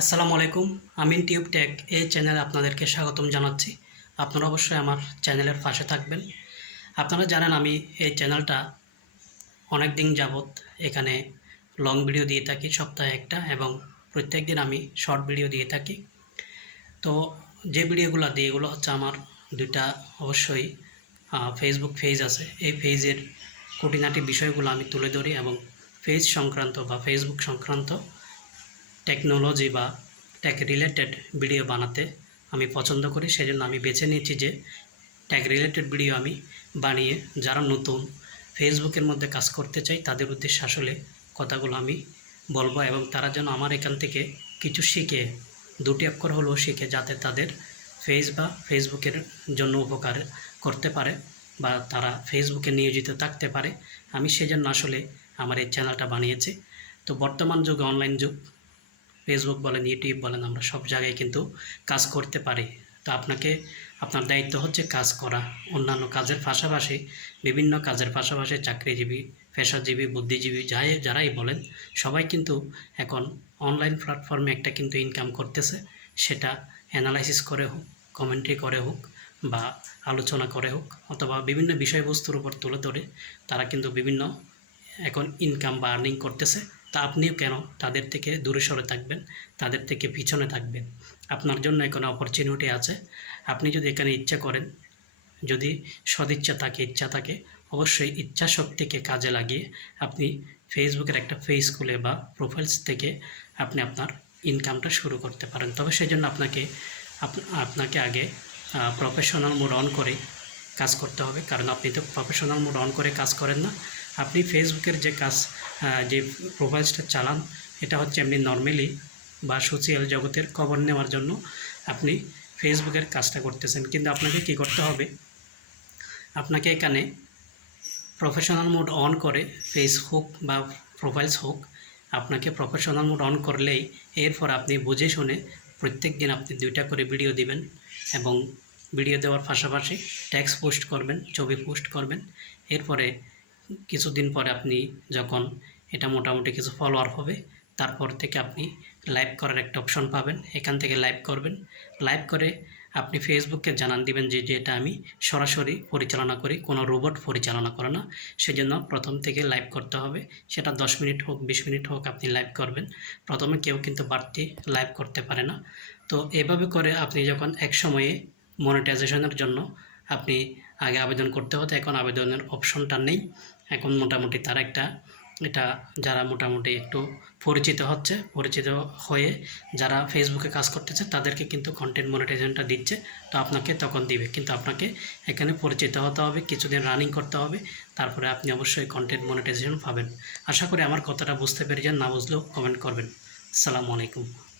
আসসালামু আলাইকুম, আমিন tube take এই চ্যানেলে আপনাদেরকে স্বাগতম জানাচ্ছি। আপনারা অবশ্যই আমার চ্যানেলের পাশে থাকবেন। আপনারা জানেন আমি এই চ্যানেলটা অনেক দিন যাবৎ এখানে লং ভিডিও দিয়ে থাকি, সপ্তাহে একটা এবং প্রত্যেক দিন আমি শর্ট ভিডিও দিয়ে থাকি। তো যে ভিডিওগুলো দিই এগুলো হচ্ছে আমার দুইটা অবশ্যই ফেসবুক পেজ আছে। এই পেজের খুঁটিনাটি বিষয়গুলো আমি তুলে ধরি এবং পেজ সংক্রান্ত বা ফেসবুক সংক্রান্ত টেকনোলজি বা টেক রিলেটেড ভিডিও বানাতে আমি পছন্দ করি। সেজন্য আমি বেছে নিয়েছি যে টেক রিলেটেড ভিডিও আমি বানিয়ে যারা নতুন ফেসবুকের মধ্যে কাজ করতে চাই তাদের উদ্দেশ্যে আসলে কথাগুলো আমি বলব এবং তারা যেন আমার এখান থেকে কিছু শিখে, দুটি অক্ষর হলেও শিখে, যাতে তাদের ফেস বা ফেসবুকের জন্য উপকার করতে পারে বা তারা ফেসবুকে নিয়োজিত থাকতে পারে। আমি সেজন্য আসলে আমার এই চ্যানেলটা বানিয়েছি। তো বর্তমান যুগে অনলাইন যুগ ফেসবুক বলেন ইউটিউব বলেন, আমরা সব জায়গায় কিন্তু কাজ করতে পারি। তো আপনাকে, আপনার দায়িত্ব হচ্ছে কাজ করা। অন্যান্য কাজের পাশাপাশি, বিভিন্ন কাজের পাশাপাশি চাকরিজীবী, পেশাজীবী, বুদ্ধিজীবী, যাই, যারাই বলেন, সবাই কিন্তু এখন অনলাইন প্ল্যাটফর্মে একটা কিন্তু ইনকাম করতেছে। সেটা অ্যানালাইসিস করে হোক কমেন্ট্রি করে হোক বা আলোচনা করে হোক, অথবা বিভিন্ন বিষয়বস্তুর উপর তুলে ধরে তারা কিন্তু বিভিন্ন এখন ইনকাম বা আর্নিং করতেছে। তা আপনিও কেন তাদের থেকে দূরে সরে থাকবেন? তাদের থেকে পিছনে থাকবেন। আপনার জন্য এখানে অপরচুনিটি আছে। আপনি যদি এখানে ইচ্ছা করেন, যদি সদিচ্ছা থাকে, ইচ্ছা থাকে, অবশ্যই ইচ্ছা শক্তিকে কাজে লাগিয়ে আপনি ফেসবুকের একটা পেজ খুলে বা প্রোফাইলস থেকে আপনি আপনার ইনকামটা শুরু করতে পারেন। তবে সেই জন্য আপনাকে আপনাকে আগে প্রফেশনাল মোড অন করে কাজ করতে হবে। কারণ আপনি তো প্রফেশনাল মোড অন করে কাজ করেন না। আপনি ফেসবুকের যে কাজ যে প্রোফাইলসটা চালান, এটা হচ্ছে এমনি নর্মালি বা সোশ্যাল জগতের খবর নেওয়ার জন্য আপনি ফেসবুকের কাজটা করতেছেন। কিন্তু আপনাকে কি করতে হবে? আপনাকে এখানে প্রফেশনাল মোড অন করে ফেস হোক বা প্রোফাইলস হোক, আপনাকে প্রফেশনাল মোড অন করলেই এরপর আপনি বুঝে শুনে প্রত্যেক দিন আপনি দুইটা করে ভিডিও দিবেন এবং ভিডিও দেওয়ার পাশাপাশি ট্যাক্স পোস্ট করবেন, ছবি পোস্ট করবেন। এরপরে কিছুদিন পরে আপনি যখন এটা মোটামুটি কিছু ফলোয়ার হবে, তারপর থেকে আপনি লাইভ করার একটা অপশন পাবেন। এখান থেকে লাইভ করবেন। লাইভ করে আপনি ফেসবুককে জানান দিবেন যে এটা আমি সরাসরি পরিচালনা করি, কোনো রোবট পরিচালনা করে না। সেজন্য প্রথম থেকে লাইভ করতে হবে। সেটা দশ মিনিট হোক, বিশ মিনিট হোক আপনি লাইভ করবেন। প্রথমে কেউ কিন্তু বাড়তি লাইভ করতে পারে না। তো এভাবে করে আপনি যখন এক সময়ে মনিটাইজেশনের জন্য আপনি আগে আবেদন করতে হতো এখন আবেদনের অপশনটা নেই। এখন মোটামুটি তার একটা এটা যারা মোটামুটি একটু পরিচিত হচ্ছে, পরিচিত হয়ে যারা ফেসবুকে কাজ করতেছে, তাদেরকে কিন্তু কন্টেন্ট মনিটাইজেশনটা দিচ্ছে। তো আপনাকে তখন দিবে। কিন্তু আপনাকে এখানে পরিচিত হতে হবে, কিছুদিন রানিং করতে হবে, তারপরে আপনি অবশ্যই কন্টেন্ট মনিটাইজেশন পাবেন। আশা করি আমার কথাটা বুঝতে পেরেছেন, না বুঝলেও কমেন্ট করবেন। আসসালামু আলাইকুম।